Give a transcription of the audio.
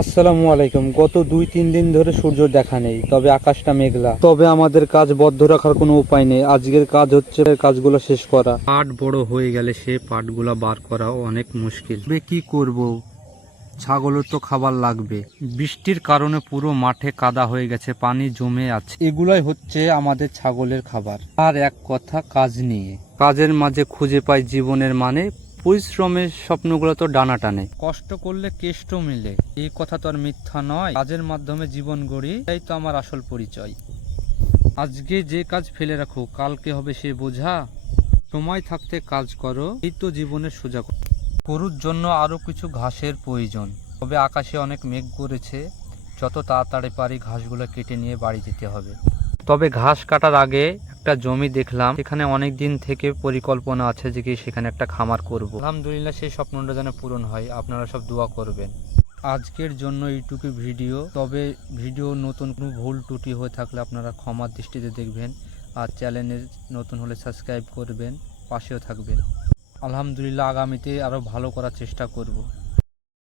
আসসালামু আলাইকুম। গত 2-3 দিন ধরে সূর্য দেখা নেই, তবে আকাশটা মেঘলা। তবে আমাদের কাজ বদ্ধ রাখার কোনো উপায় নেই। আজকের কাজ হচ্ছে কাজগুলো শেষ করা। পাট বড় হয়ে গেলে সে পাটগুলো বার করা অনেক মুশকিল। তবে কি করব, ছাগলের তো খাবার লাগবে। বৃষ্টির কারণে পুরো মাঠে কাদা হয়ে গেছে, পানি জমে আছে। এগুলাই হচ্ছে আমাদের ছাগলের খাবার। আর এক কথা কাজ নিয়ে, কাজের মাঝে খুঁজে পাই জীবনের মানে। পরিশ্রমের স্বপ্নগুলো তো ডানা টানে, কষ্ট করলে কেষ্ট মিলে, এই কথা তো আর মিথ্যা নয়। কাজের মাধ্যমে জীবন গড়ি, এটাই তো আমার আসল পরিচয়। আজকে যে কাজ ফেলে রাখো, কালকে হবে সে বোঝা। সময় থাকতে কাজ করো, এই তো জীবনের সোজা কথা। গরুর জন্য আরো কিছু ঘাসের প্রয়োজন, তবে আকাশে অনেক মেঘ করেছে। যত তাড়াতাড়ি পারি ঘাসগুলো কেটে নিয়ে বাড়ি যেতে হবে। তবে ঘাস কাটার আগে একটা জমি দেখলাম, এখানে অনেক দিন থেকে পরিকল্পনা আছে যে কি সেখানে একটা খামার করব। আলহামদুলিল্লাহ, সেই স্বপ্নটা যেন পূরণ হয়। আপনারা সব দোয়া করবেন। আজকের জন্য এইটুকু ভিডিও। তবে ভিডিও নতুন কোনো ভুল ত্রুটি হয়ে থাকলে আপনারা ক্ষমার দৃষ্টিতে দেখবেন। আর চ্যানেলে নতুন হলে সাবস্ক্রাইব করবেন, পাশেও থাকবেন। আলহামদুলিল্লাহ, আগামীতে আরও ভালো করার চেষ্টা করব।